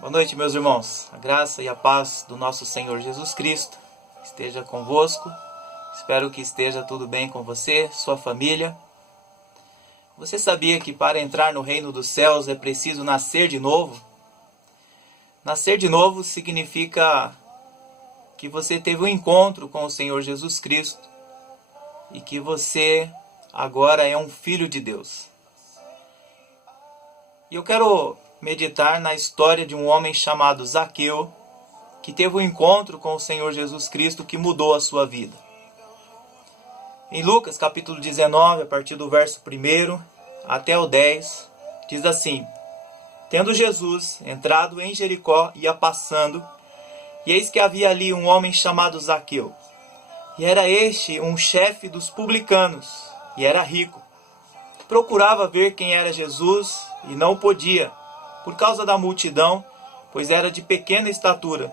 Boa noite, meus irmãos. A graça e a paz do nosso Senhor Jesus Cristo esteja convosco. Espero que esteja tudo bem com você, sua família. Você sabia que para entrar no reino dos céus é preciso nascer de novo? Nascer de novo significa que você teve um encontro com o Senhor Jesus Cristo e que você agora é um filho de Deus. E eu quero meditar na história de um homem chamado Zaqueu, que teve um encontro com o Senhor Jesus Cristo que mudou a sua vida. Em Lucas capítulo 19, a partir do verso 1 até o 10, diz assim: Tendo Jesus entrado em Jericó, ia passando, e eis que havia ali um homem chamado Zaqueu. E era este um chefe dos publicanos, e era rico. Procurava ver quem era Jesus, e não podia, por causa da multidão, pois era de pequena estatura.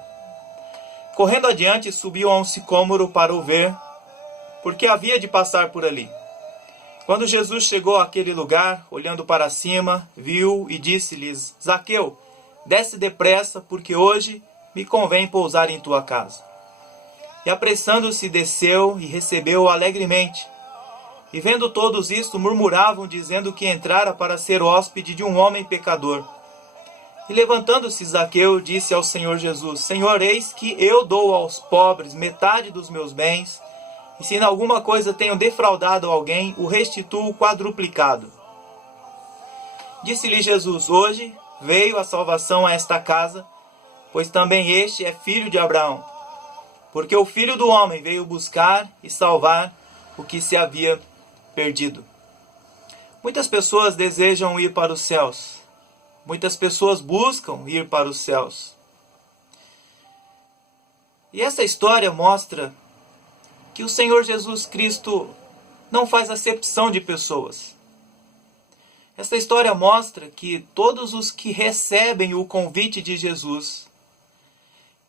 Correndo adiante, subiu a um sicômoro para o ver, porque havia de passar por ali. Quando Jesus chegou àquele lugar, olhando para cima, viu e disse-lhes: Zaqueu, desce depressa, porque hoje me convém pousar em tua casa. E apressando-se, desceu e recebeu-o alegremente. E vendo todos isto, murmuravam, dizendo que entrara para ser hóspede de um homem pecador. E levantando-se Zaqueu, disse ao Senhor Jesus: Senhor, eis que eu dou aos pobres metade dos meus bens, e se em alguma coisa tenho defraudado alguém, o restituo quadruplicado. Disse-lhe Jesus: Hoje veio a salvação a esta casa, pois também este é filho de Abraão. Porque o Filho do Homem veio buscar e salvar o que se havia perdido. Muitas pessoas desejam ir para os céus. Muitas pessoas buscam ir para os céus. E essa história mostra que o Senhor Jesus Cristo não faz acepção de pessoas. Essa história mostra que todos os que recebem o convite de Jesus,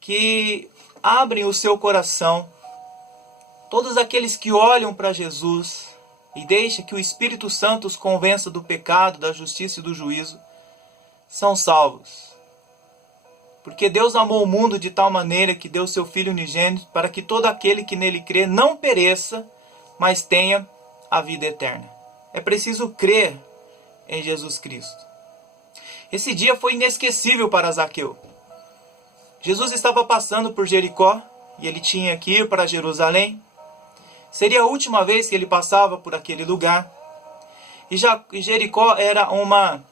que abrem o seu coração, todos aqueles que olham para Jesus e deixam que o Espírito Santo os convença do pecado, da justiça e do juízo, são salvos. Porque Deus amou o mundo de tal maneira que deu seu Filho unigênito para que todo aquele que nele crê não pereça, mas tenha a vida eterna. É preciso crer em Jesus Cristo. Esse dia foi inesquecível para Zaqueu. Jesus estava passando por Jericó e ele tinha que ir para Jerusalém. Seria a última vez que ele passava por aquele lugar. E Jericó era uma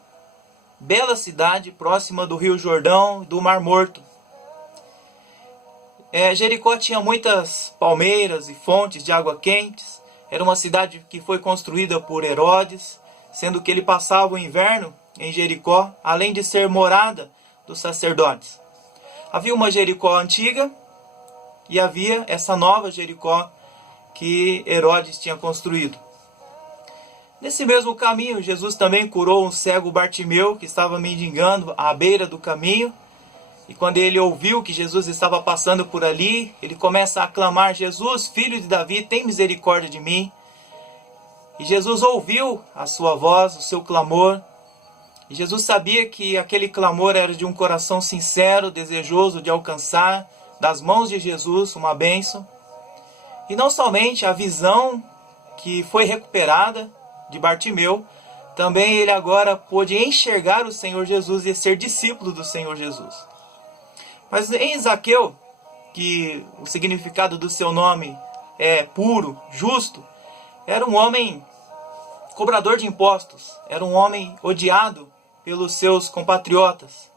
bela cidade próxima do Rio Jordão e do Mar Morto. Jericó tinha muitas palmeiras e fontes de água quentes. Era uma cidade que foi construída por Herodes, sendo que ele passava o inverno em Jericó, além de ser morada dos sacerdotes. Havia uma Jericó antiga e havia essa nova Jericó que Herodes tinha construído. Nesse mesmo caminho, Jesus também curou um cego Bartimeu, que estava mendigando à beira do caminho. E quando ele ouviu que Jesus estava passando por ali, ele começa a clamar: Jesus, filho de Davi, tem misericórdia de mim. E Jesus ouviu a sua voz, o seu clamor. E Jesus sabia que aquele clamor era de um coração sincero, desejoso de alcançar das mãos de Jesus uma bênção. E não somente a visão que foi recuperada de Bartimeu, também ele agora pôde enxergar o Senhor Jesus e ser discípulo do Senhor Jesus. Mas em Zaqueu, que o significado do seu nome é puro, justo, era um homem cobrador de impostos, era um homem odiado pelos seus compatriotas,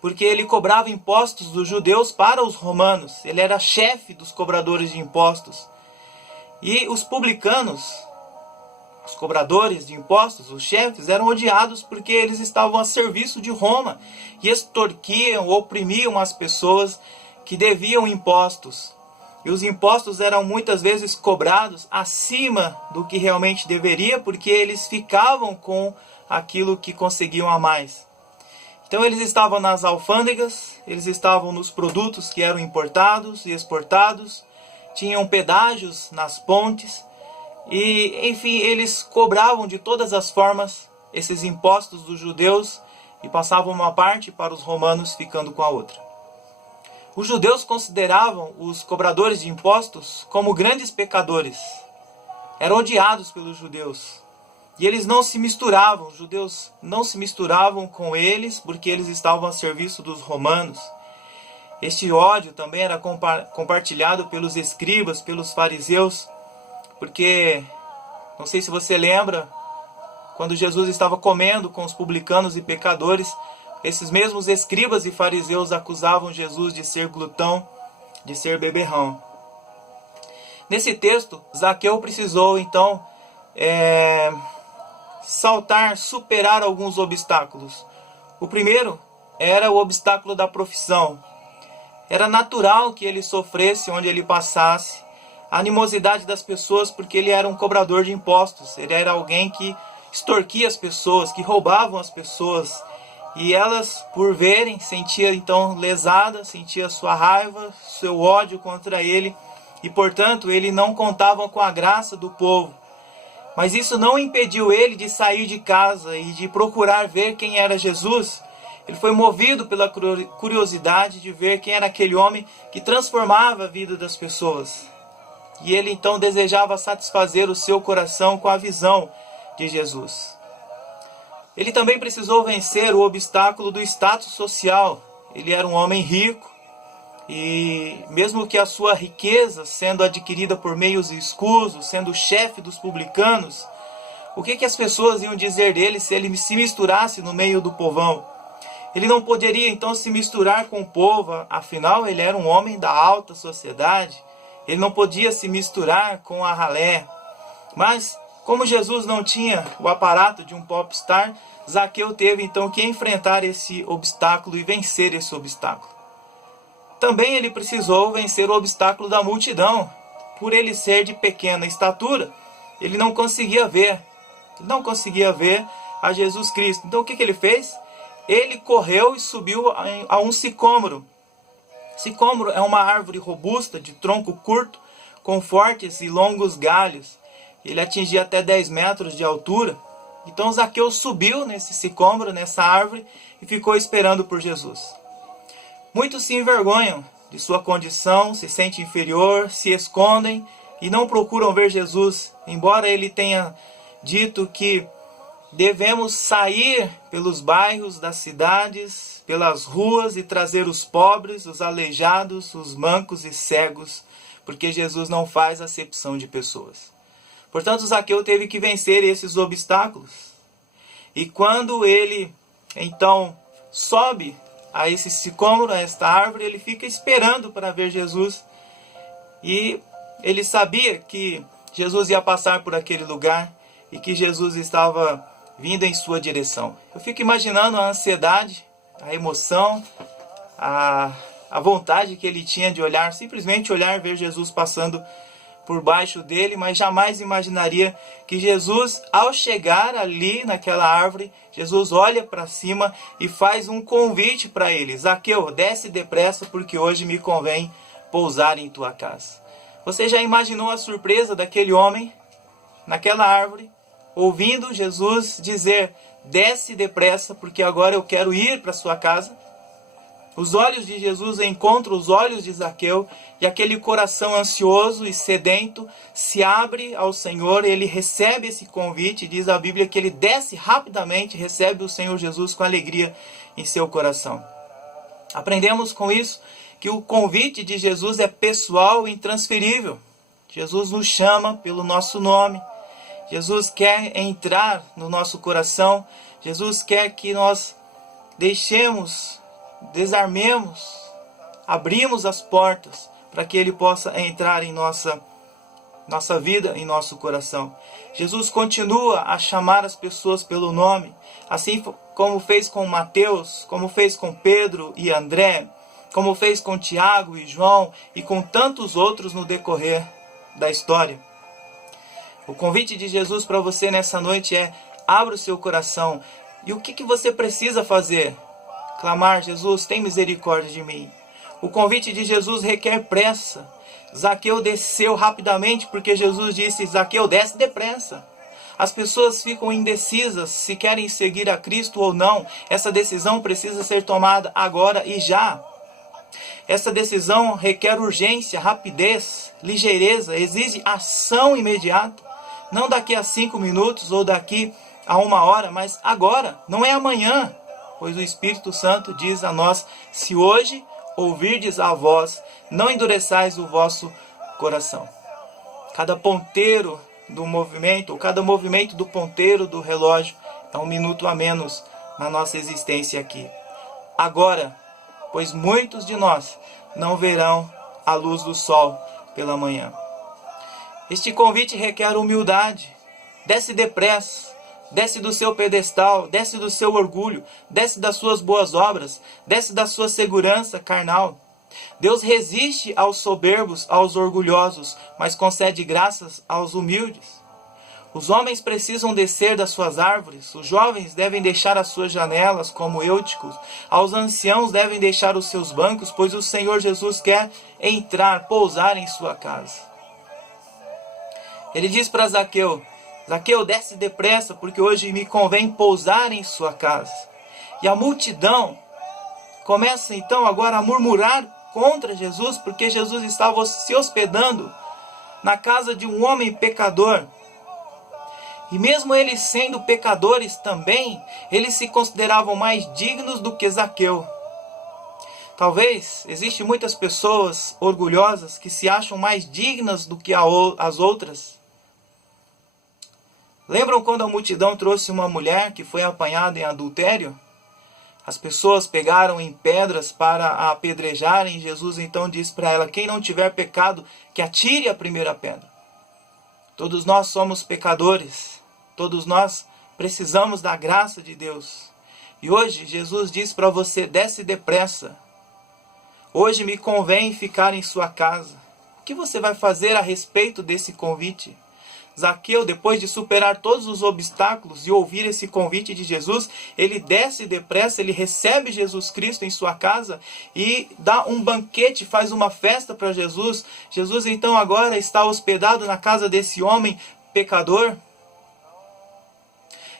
porque ele cobrava impostos dos judeus para os romanos. Ele era chefe dos cobradores de impostos. E os publicanos, os cobradores de impostos, os chefes, eram odiados porque eles estavam a serviço de Roma e extorquiam, oprimiam as pessoas que deviam impostos. E os impostos eram muitas vezes cobrados acima do que realmente deveria, porque eles ficavam com aquilo que conseguiam a mais. Então eles estavam nas alfândegas, eles estavam nos produtos que eram importados e exportados, tinham pedágios nas pontes, e enfim, eles cobravam de todas as formas esses impostos dos judeus e passavam uma parte para os romanos, ficando com a outra. Os judeus consideravam os cobradores de impostos como grandes pecadores. Eram odiados pelos judeus. E eles não se misturavam, os judeus não se misturavam com eles, porque eles estavam a serviço dos romanos. Este ódio também era compartilhado pelos escribas, pelos fariseus, porque, não sei se você lembra, quando Jesus estava comendo com os publicanos e pecadores, esses mesmos escribas e fariseus acusavam Jesus de ser glutão, de ser beberrão. Nesse texto, Zaqueu precisou então superar alguns obstáculos. O primeiro era o obstáculo da profissão. Era natural que ele sofresse onde ele passasse a animosidade das pessoas, porque ele era um cobrador de impostos. Ele era alguém que extorquia as pessoas, que roubavam as pessoas. E elas, por verem, sentia então lesada, sentia sua raiva, seu ódio contra ele. E, portanto, ele não contava com a graça do povo. Mas isso não impediu ele de sair de casa e de procurar ver quem era Jesus. Ele foi movido pela curiosidade de ver quem era aquele homem que transformava a vida das pessoas. E ele então desejava satisfazer o seu coração com a visão de Jesus. Ele também precisou vencer o obstáculo do status social. Ele era um homem rico e mesmo que a sua riqueza sendo adquirida por meios escusos, sendo o chefe dos publicanos, o que as pessoas iam dizer dele se ele se misturasse no meio do povão? Ele não poderia então se misturar com o povo, afinal ele era um homem da alta sociedade. Ele não podia se misturar com a ralé. Mas, como Jesus não tinha o aparato de um popstar, Zaqueu teve então que enfrentar esse obstáculo e vencer esse obstáculo. Também ele precisou vencer o obstáculo da multidão. Por ele ser de pequena estatura, ele não conseguia ver. Ele não conseguia ver a Jesus Cristo. Então o que ele fez? Ele correu e subiu a um sicômoro. Sicômoro é uma árvore robusta, de tronco curto, com fortes e longos galhos. Ele atingia até 10 metros de altura. Então Zaqueu subiu nesse sicômoro, nessa árvore, e ficou esperando por Jesus. Muitos se envergonham de sua condição, se sentem inferior, se escondem e não procuram ver Jesus, embora ele tenha dito que devemos sair pelos bairros das cidades, pelas ruas e trazer os pobres, os aleijados, os mancos e cegos, porque Jesus não faz acepção de pessoas. Portanto, Zaqueu teve que vencer esses obstáculos. E quando ele então sobe a esse sicômoro, a esta árvore, ele fica esperando para ver Jesus. E ele sabia que Jesus ia passar por aquele lugar e que Jesus estava vindo em sua direção. Eu fico imaginando a ansiedade, a emoção, a vontade que ele tinha de olhar, simplesmente olhar, ver Jesus passando por baixo dele, mas jamais imaginaria que Jesus, ao chegar ali naquela árvore, Jesus olha para cima e faz um convite para ele: Zaqueu, desce depressa, porque hoje me convém pousar em tua casa. Você já imaginou a surpresa daquele homem naquela árvore, ouvindo Jesus dizer: desce depressa, porque agora eu quero ir para sua casa? Os olhos de Jesus encontram os olhos de Zaqueu, e aquele coração ansioso e sedento se abre ao Senhor. Ele recebe esse convite, diz a Bíblia que ele desce rapidamente, recebe o Senhor Jesus com alegria em seu coração. Aprendemos com isso que o convite de Jesus é pessoal e intransferível. Jesus nos chama pelo nosso nome. Jesus quer entrar no nosso coração. Jesus quer que nós desarmemos, abrimos as portas para que Ele possa entrar em nossa vida, em nosso coração. Jesus continua a chamar as pessoas pelo nome, assim como fez com Mateus, como fez com Pedro e André, como fez com Tiago e João e com tantos outros no decorrer da história. O convite de Jesus para você nessa noite é: abra o seu coração. E o que você precisa fazer? Clamar: Jesus, tem misericórdia de mim. O convite de Jesus requer pressa. Zaqueu desceu rapidamente porque Jesus disse: Zaqueu, desce depressa. As pessoas ficam indecisas se querem seguir a Cristo ou não. Essa decisão precisa ser tomada agora e já. Essa decisão requer urgência, rapidez, ligeireza, exige ação imediata. Não daqui a 5 minutos ou daqui a 1 hora, mas agora, não é amanhã. Pois o Espírito Santo diz a nós: se hoje ouvirdes a voz, não endureçais o vosso coração. Cada ponteiro do movimento, ou cada movimento do ponteiro do relógio é 1 minuto a menos na nossa existência aqui. Agora, pois muitos de nós não verão a luz do sol pela manhã. Este convite requer humildade. Desce depressa. Desce do seu pedestal, desce do seu orgulho, desce das suas boas obras, desce da sua segurança carnal. Deus resiste aos soberbos, aos orgulhosos, mas concede graças aos humildes. Os homens precisam descer das suas árvores, os jovens devem deixar as suas janelas como Eúticos, aos anciãos devem deixar os seus bancos, pois o Senhor Jesus quer entrar, pousar em sua casa. Ele diz para Zaqueu: Zaqueu, desce depressa, porque hoje me convém pousar em sua casa. E a multidão começa então agora a murmurar contra Jesus, porque Jesus estava se hospedando na casa de um homem pecador. E mesmo eles sendo pecadores também, eles se consideravam mais dignos do que Zaqueu. Talvez existem muitas pessoas orgulhosas que se acham mais dignas do que as outras. Lembram quando a multidão trouxe uma mulher que foi apanhada em adultério? As pessoas pegaram em pedras para a apedrejarem. Jesus então disse para ela: quem não tiver pecado, que atire a primeira pedra. Todos nós somos pecadores. Todos nós precisamos da graça de Deus. E hoje Jesus diz para você: desce depressa. Hoje me convém ficar em sua casa. O que você vai fazer a respeito desse convite? Zaqueu, depois de superar todos os obstáculos e ouvir esse convite de Jesus, ele desce depressa, ele recebe Jesus Cristo em sua casa e dá um banquete, faz uma festa para Jesus. Jesus então agora está hospedado na casa desse homem pecador.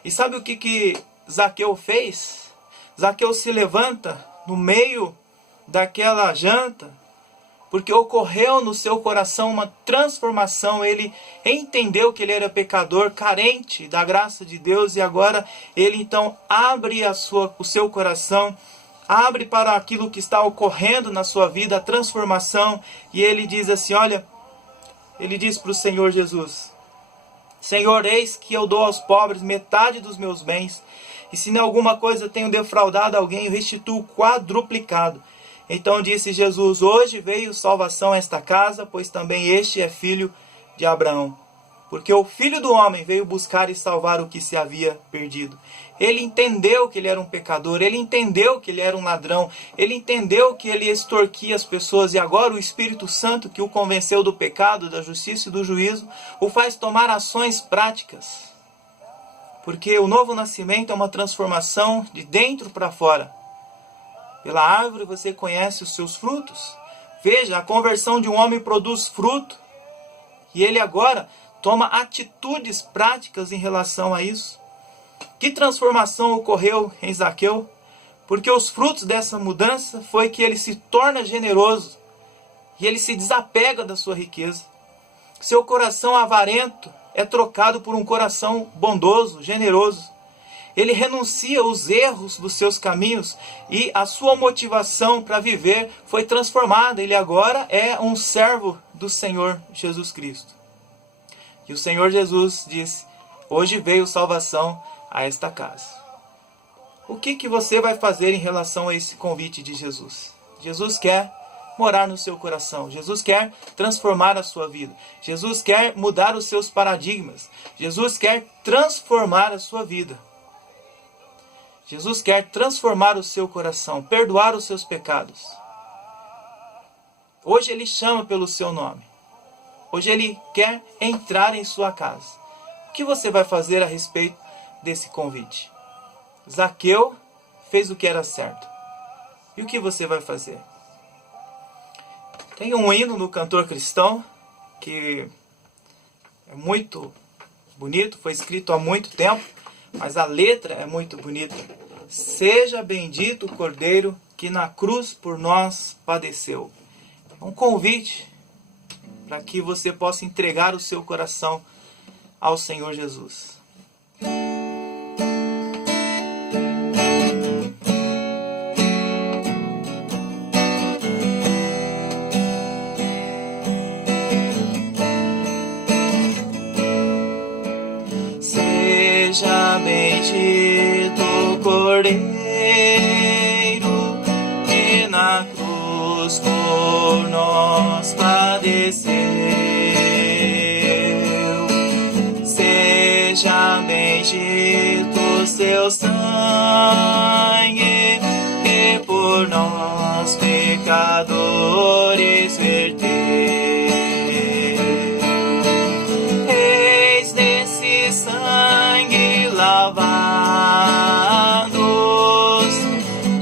E sabe o que Zaqueu fez? Zaqueu se levanta no meio daquela janta, porque ocorreu no seu coração uma transformação. Ele entendeu que ele era pecador, carente da graça de Deus, e agora ele então abre o seu coração, abre para aquilo que está ocorrendo na sua vida, a transformação, e ele diz assim, olha, ele diz para o Senhor Jesus: Senhor, eis que eu dou aos pobres metade dos meus bens, e se em alguma coisa tenho defraudado alguém, eu restituo quadruplicado. Então disse Jesus: hoje veio salvação a esta casa, pois também este é filho de Abraão. Porque o Filho do Homem veio buscar e salvar o que se havia perdido. Ele entendeu que ele era um pecador, ele entendeu que ele era um ladrão, ele entendeu que ele extorquia as pessoas, e agora o Espírito Santo, que o convenceu do pecado, da justiça e do juízo, o faz tomar ações práticas. Porque o novo nascimento é uma transformação de dentro para fora. Pela árvore você conhece os seus frutos. Veja, a conversão de um homem produz fruto. E ele agora toma atitudes práticas em relação a isso. Que transformação ocorreu em Zaqueu? Porque os frutos dessa mudança foi que ele se torna generoso. E ele se desapega da sua riqueza. Seu coração avarento é trocado por um coração bondoso, generoso. Ele renuncia os erros dos seus caminhos e a sua motivação para viver foi transformada. Ele agora é um servo do Senhor Jesus Cristo. E o Senhor Jesus diz: hoje veio salvação a esta casa. O que você vai fazer em relação a esse convite de Jesus? Jesus quer morar no seu coração. Jesus quer transformar a sua vida. Jesus quer mudar os seus paradigmas. Jesus quer transformar a sua vida. Jesus quer transformar o seu coração, perdoar os seus pecados. Hoje Ele chama pelo seu nome. Hoje Ele quer entrar em sua casa. O que você vai fazer a respeito desse convite? Zaqueu fez o que era certo. E o que você vai fazer? Tem um hino no cantor cristão que é muito bonito, foi escrito há muito tempo, mas a letra é muito bonita. Seja bendito o Cordeiro que na cruz por nós padeceu. É um convite para que você possa entregar o seu coração ao Senhor Jesus. Seja bendito o Cordeiro que na cruz por nós padeceu. Seja bendito o seu sangue que por nós pecadores verteu. Eis nesse sangue lavados,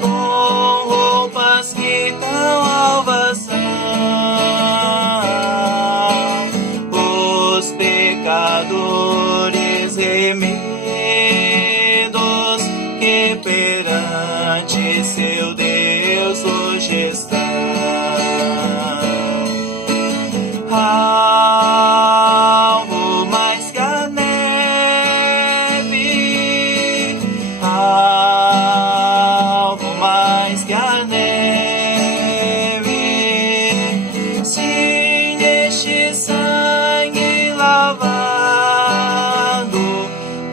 com roupas que tão alvas são, os pecadores remidos que perante seu Deus hoje estão. Alvo mais que a neve, alvo mais que a neve, se neste sangue lavado,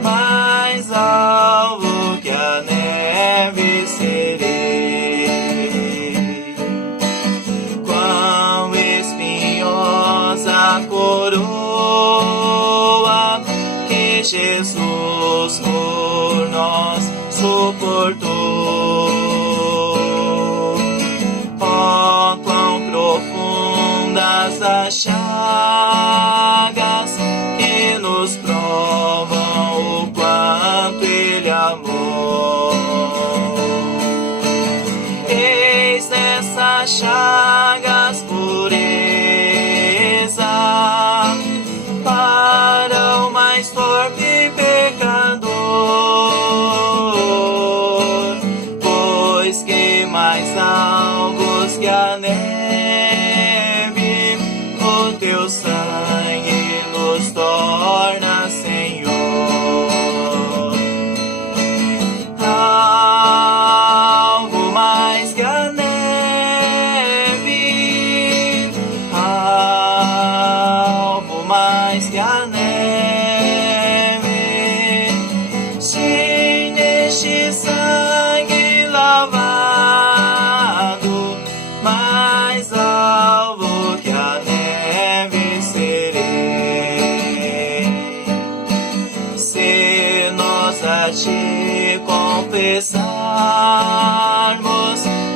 mais alvo que a neve serei. Quão espinhosa coroa que Jesus por nós suportou. Oh, quão profundas as chagas que nos provam o quanto Ele amou. Eis nessas chagas pureza para o mais torpe pecador, pois que mais alvos que a neve, o teu sangue nos torna, Senhor. Alvo mais que a neve, alvo mais que a neve, se neste sangue lavado, mais alvo que a neve serei. Se nós a te confessarmos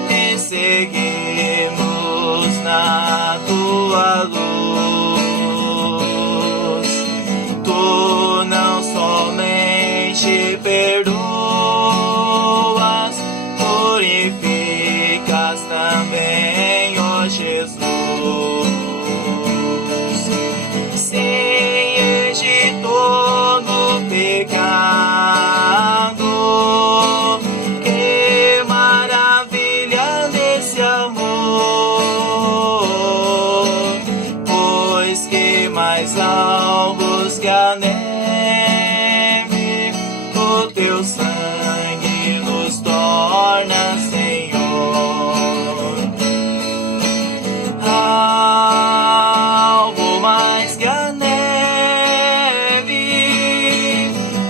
e seguimos na tua luz, tu não somente perdoas, purificas também, ó Jesus. Sim, de todo pecado, que maravilha desse amor, pois que mais alvos que a neve, o teu sangue nos torna, Senhor. Alvo mais que a neve,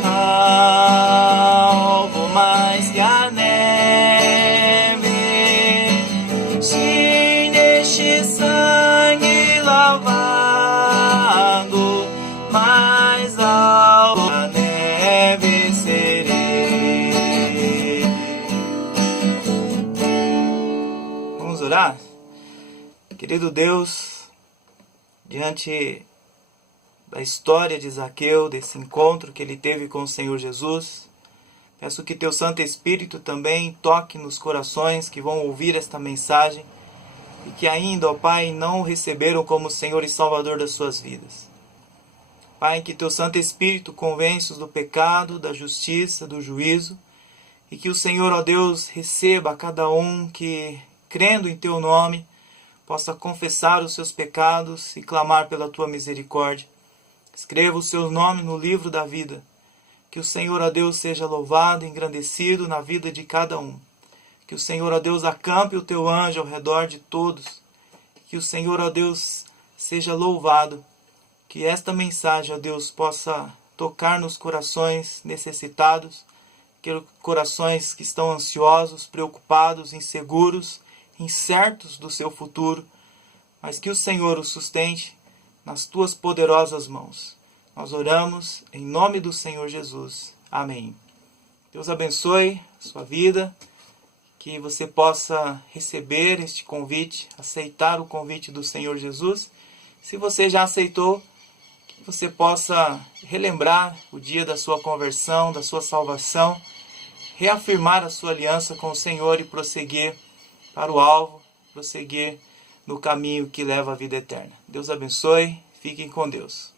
alvo mais que a neve, se neste sangue lavado, mais alvo que a neve serei. Vamos orar? Querido Deus, diante da história de Zaqueu, desse encontro que ele teve com o Senhor Jesus, peço que teu Santo Espírito também toque nos corações que vão ouvir esta mensagem e que ainda, ó Pai, não o receberam como Senhor e Salvador das suas vidas. Pai, que teu Santo Espírito convence-os do pecado, da justiça, do juízo, e que o Senhor, ó Deus, receba a cada um que, crendo em teu nome, possa confessar os seus pecados e clamar pela tua misericórdia. Escreva o seu nome no livro da vida. Que o Senhor, ó Deus, seja louvado e engrandecido na vida de cada um. Que o Senhor, ó Deus, acampe o teu anjo ao redor de todos. Que o Senhor, ó Deus, seja louvado. Que esta mensagem, ó Deus, possa tocar nos corações necessitados, corações que estão ansiosos, preocupados, inseguros, incertos do seu futuro, mas que o Senhor os sustente nas tuas poderosas mãos. Nós oramos em nome do Senhor Jesus. Amém. Deus abençoe a sua vida, que você possa receber este convite, aceitar o convite do Senhor Jesus. Se você já aceitou, que você possa relembrar o dia da sua conversão, da sua salvação, reafirmar a sua aliança com o Senhor e prosseguir para o alvo, prosseguir no caminho que leva à vida eterna. Deus abençoe, fiquem com Deus.